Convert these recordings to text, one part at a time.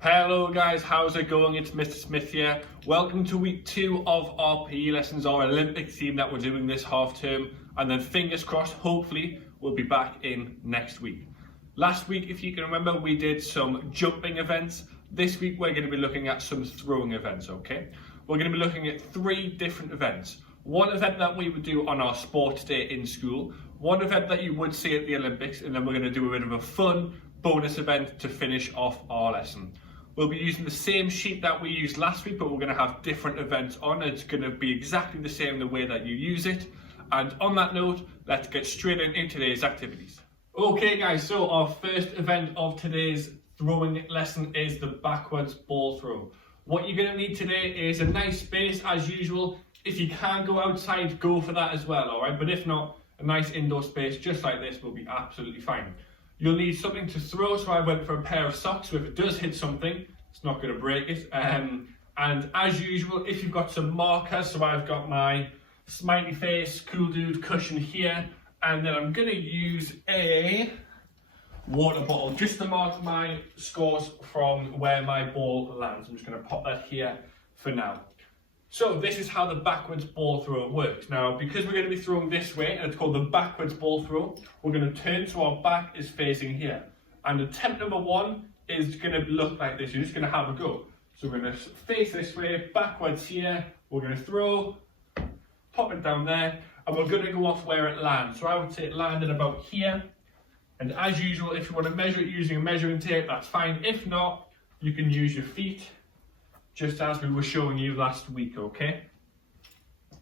Hello guys, how's it going? It's Mr. Smith here. Welcome to week 2 of our PE lessons, our Olympic theme that we're doing this half term, and then fingers crossed, hopefully we'll be back in next week. Last week, if you can remember, we did some jumping events. This week we're going to be looking at some throwing events, okay? We're going to be looking at 3 different events. One event that we would do on our sports day in school, one event that you would see at the Olympics, and then we're going to do a bit of a fun bonus event to finish off our lesson. We'll be using the same sheet that we used last week, but we're going to have different events on. It's going to be exactly the same the way that you use it. And on that note, let's get straight into today's activities. Okay guys, so our first event of today's throwing lesson is the backwards ball throw. What you're going to need today is a nice space as usual. If you can go outside, go for that as well, alright? But if not, a nice indoor space just like this will be absolutely fine. You'll need something to throw, so I went for a pair of socks, so if it does hit something, it's not going to break it. And as usual, if you've got some markers, so I've got my smiley face, cool dude cushion here, and then I'm going to use a water bottle just to mark my scores from where my ball lands. I'm just going to pop that here for now. So this is how the backwards ball throw works. Now, because we're going to be throwing this way, and it's called the backwards ball throw, we're going to turn so our back is facing here. And attempt number 1 is going to look like this. You're just going to have a go. So we're going to face this way, backwards here. We're going to throw, pop it down there, and we're going to go off where it lands. So I would say it landed about here. And as usual, if you want to measure it using a measuring tape, that's fine. If not, you can use your feet, just as we were showing you last week, okay?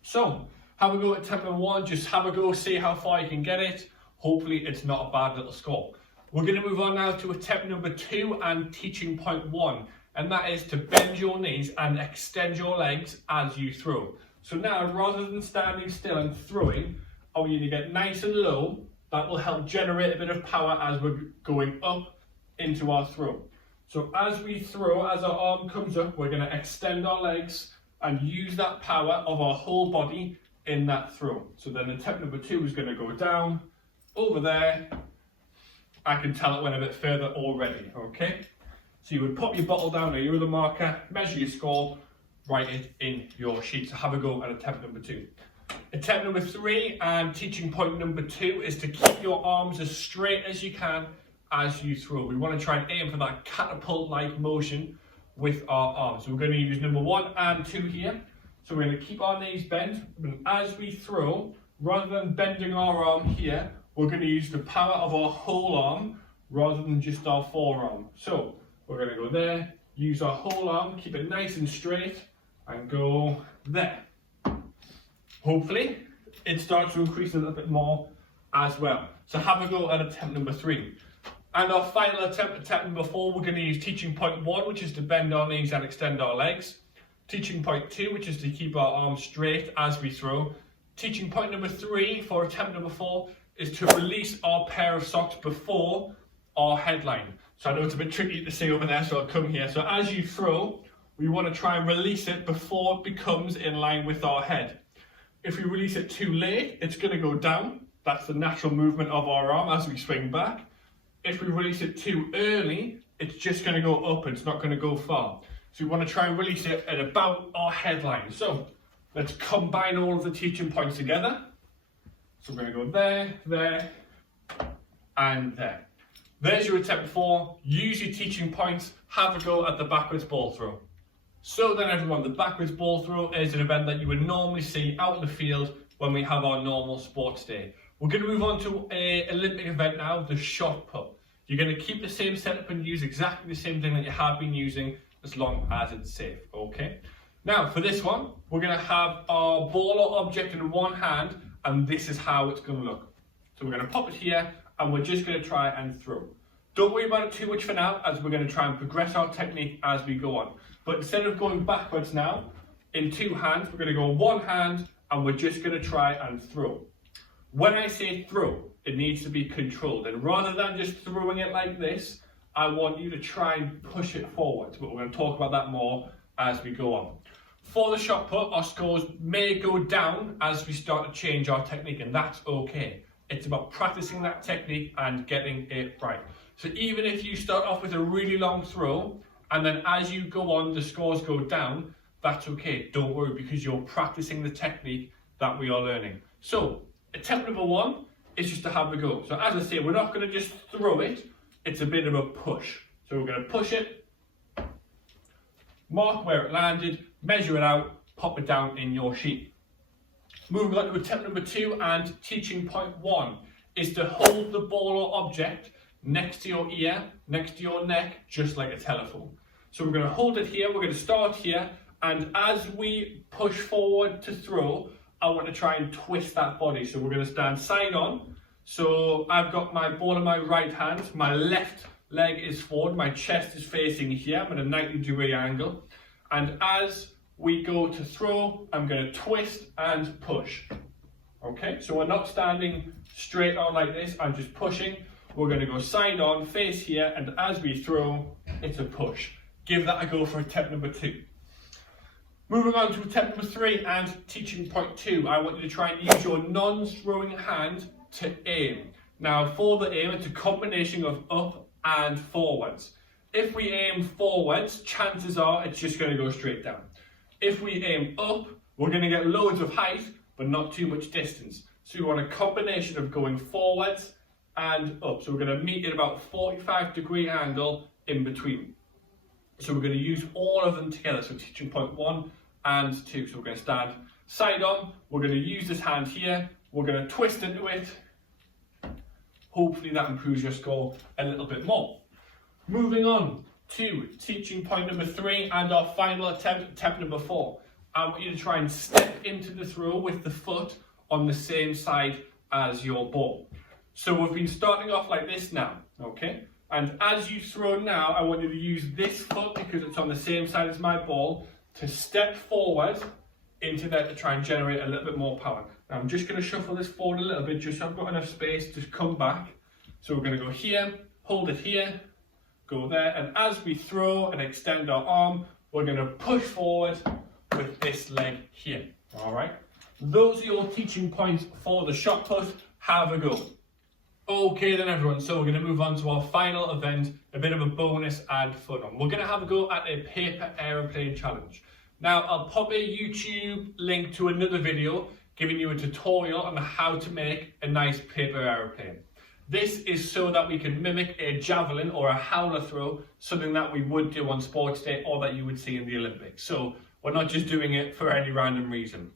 So, have a go at attempt number 1, just have a go, see how far you can get it. Hopefully it's not a bad little score. We're going to move on now to attempt number 2 and teaching point 1, and that is to bend your knees and extend your legs as you throw. So now, rather than standing still and throwing, I want you to get nice and low. That will help generate a bit of power as we're going up into our throw. So as we throw, as our arm comes up, we're going to extend our legs and use that power of our whole body in that throw. So then attempt number 2 is going to go down, over there. I can tell it went a bit further already, okay? So you would pop your bottle down or your other marker, measure your score, write it in your sheet. So have a go at attempt number 2. Attempt number 3 and teaching point number 2 is to keep your arms as straight as you can as you throw. We want to try and aim for that catapult-like motion with our arms. So we're going to use number 1 and 2 here. So we're going to keep our knees bent, and as we throw, rather than bending our arm here, we're going to use the power of our whole arm rather than just our forearm. So we're going to go there, use our whole arm, keep it nice and straight, and go there. Hopefully, it starts to increase a little bit more as well. So have a go at attempt number 3. And our final attempt number 4, we're going to use teaching point 1, which is to bend our knees and extend our legs. Teaching point 2, which is to keep our arms straight as we throw. Teaching point number 3 for attempt number 4 is to release our pair of socks before our headline. So I know it's a bit tricky to see over there, so I'll come here. So as you throw, we want to try and release it before it becomes in line with our head. If we release it too late, it's going to go down. That's the natural movement of our arm as we swing back. If we release it too early, it's just going to go up and it's not going to go far. So we want to try and release it at about our headline. So let's combine all of the teaching points together. So we're going to go there, there, and there. There's your attempt 4. Use your teaching points. Have a go at the backwards ball throw. So then everyone, the backwards ball throw is an event that you would normally see out in the field when we have our normal sports day. We're going to move on to an Olympic event now, the shot put. You're going to keep the same setup and use exactly the same thing that you have been using as long as it's safe, okay? Now, for this one, we're going to have our ball or object in one hand, and this is how it's going to look. So we're going to pop it here, and we're just going to try and throw. Don't worry about it too much for now, as we're going to try and progress our technique as we go on. But instead of going backwards now, in 2 hands, we're going to go 1 hand, and we're just going to try and throw. When I say throw, it needs to be controlled. And rather than just throwing it like this, I want you to try and push it forward. But we're going to talk about that more as we go on. For the shot put, our scores may go down as we start to change our technique, and that's okay. It's about practicing that technique and getting it right. So even if you start off with a really long throw And then as you go on, the scores go down. That's okay, don't worry, because you're practicing the technique that we are learning. So attempt number 1 is just to have a go. So as I say, we're not going to just throw it, it's a bit of a push. So we're going to push it, mark where it landed, measure it out, pop it down in your sheet. Moving on to attempt number 2 and teaching point 1 is to hold the ball or object next to your ear, next to your neck, just like a telephone. So we're going to hold it here, we're going to start here, and as we push forward to throw, I want to try and twist that body. So we're going to stand side on. So I've got my ball in my right hand, my left leg is forward, my chest is facing here, I'm at a 90-degree angle. And as we go to throw, I'm going to twist and push. Okay, so we're not standing straight on like this, I'm just pushing. We're going to go side on, face here, and as we throw, it's a push. Give that a go for attempt number 2. Moving on to attempt number 3 and teaching point 2, I want you to try and use your non-throwing hand to aim. Now for the aim, it's a combination of up and forwards. If we aim forwards, chances are it's just going to go straight down. If we aim up, we're going to get loads of height, but not too much distance. So we want a combination of going forwards and up. So we're going to meet at about a 45-degree angle in between. So we're going to use all of them together. So teaching point 1 and 2. So we're going to stand side on. We're going to use this hand here. We're going to twist into it. Hopefully that improves your score a little bit more. Moving on to teaching point number 3 and our final attempt number 4. I want you to try and step into the throw with the foot on the same side as your ball. So we've been starting off like this now, okay? And as you throw now, I want you to use this foot, because it's on the same side as my ball, to step forward into there to try and generate a little bit more power. Now I'm just going to shuffle this forward a little bit, just so I've got enough space to come back. So we're going to go here, hold it here, go there, and as we throw and extend our arm, we're going to push forward with this leg here, all right? Those are your teaching points for the shot put. Have a go. Okay then everyone, so we're going to move on to our final event, a bit of a bonus and fun one. We're going to have a go at a paper aeroplane challenge. Now I'll pop a YouTube link to another video giving you a tutorial on how to make a nice paper aeroplane. This is so that we can mimic a javelin or a howler throw, something that we would do on sports day or that you would see in the Olympics. So we're not just doing it for any random reason.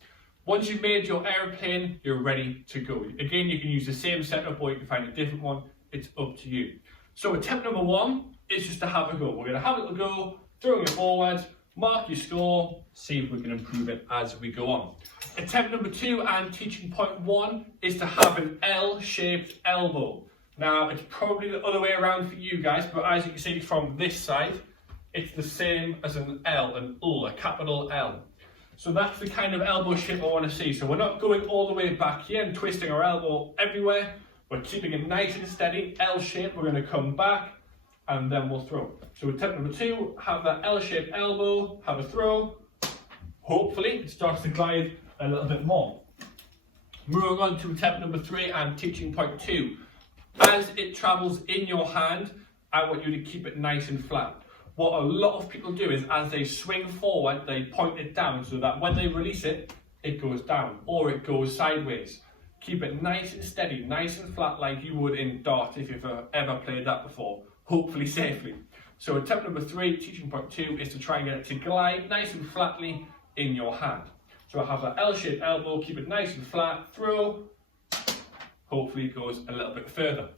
Once you've made your aeroplane, you're ready to go. Again, you can use the same setup or you can find a different one. It's up to you. So attempt number 1 is just to have a go. We're going to have a little go, throwing it forward, mark your score, see if we can improve it as we go on. Attempt number 2 and teaching point 1 is to have an L-shaped elbow. Now, it's probably the other way around for you guys, but as you can see from this side, it's the same as an L, a capital L. So that's the kind of elbow shape I want to see. So we're not going all the way back here and twisting our elbow everywhere. We're keeping it nice and steady, L shape. We're going to come back and then we'll throw. So attempt number 2, have that L-shaped elbow, have a throw. Hopefully it starts to glide a little bit more. Moving on to attempt number 3 and teaching point 2. As it travels in your hand, I want you to keep it nice and flat. What a lot of people do is as they swing forward, they point it down so that when they release it, it goes down or it goes sideways. Keep it nice and steady, nice and flat like you would in dart if you've ever played that before, hopefully safely. So attempt number 3, teaching point 2, is to try and get it to glide nice and flatly in your hand. So I have that L-shaped elbow, keep it nice and flat, throw, hopefully it goes a little bit further.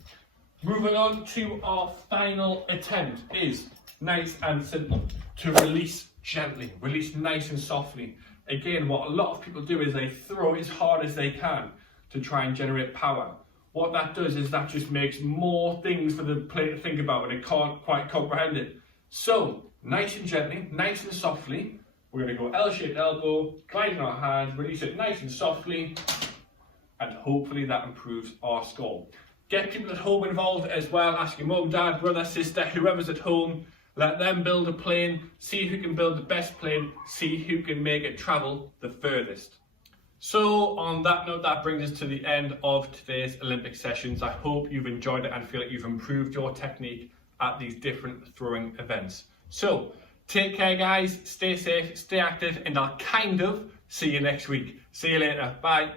Moving on to our final attempt is nice and simple, to release gently, release nice and softly. Again, what a lot of people do is they throw as hard as they can to try and generate power. What that does is that just makes more things for the player to think about and it can't quite comprehend it. So, nice and gently, nice and softly, we're going to go L-shaped elbow, glide in our hand, release it nice and softly, and hopefully that improves our score. Get people at home involved as well, ask your mum, dad, brother, sister, whoever's at home. Let them build a plane, see who can build the best plane, see who can make it travel the furthest. So on that note, that brings us to the end of today's Olympic sessions. I hope you've enjoyed it and feel like you've improved your technique at these different throwing events. So, take care guys, stay safe, stay active, and I'll kind of see you next week. See you later, bye.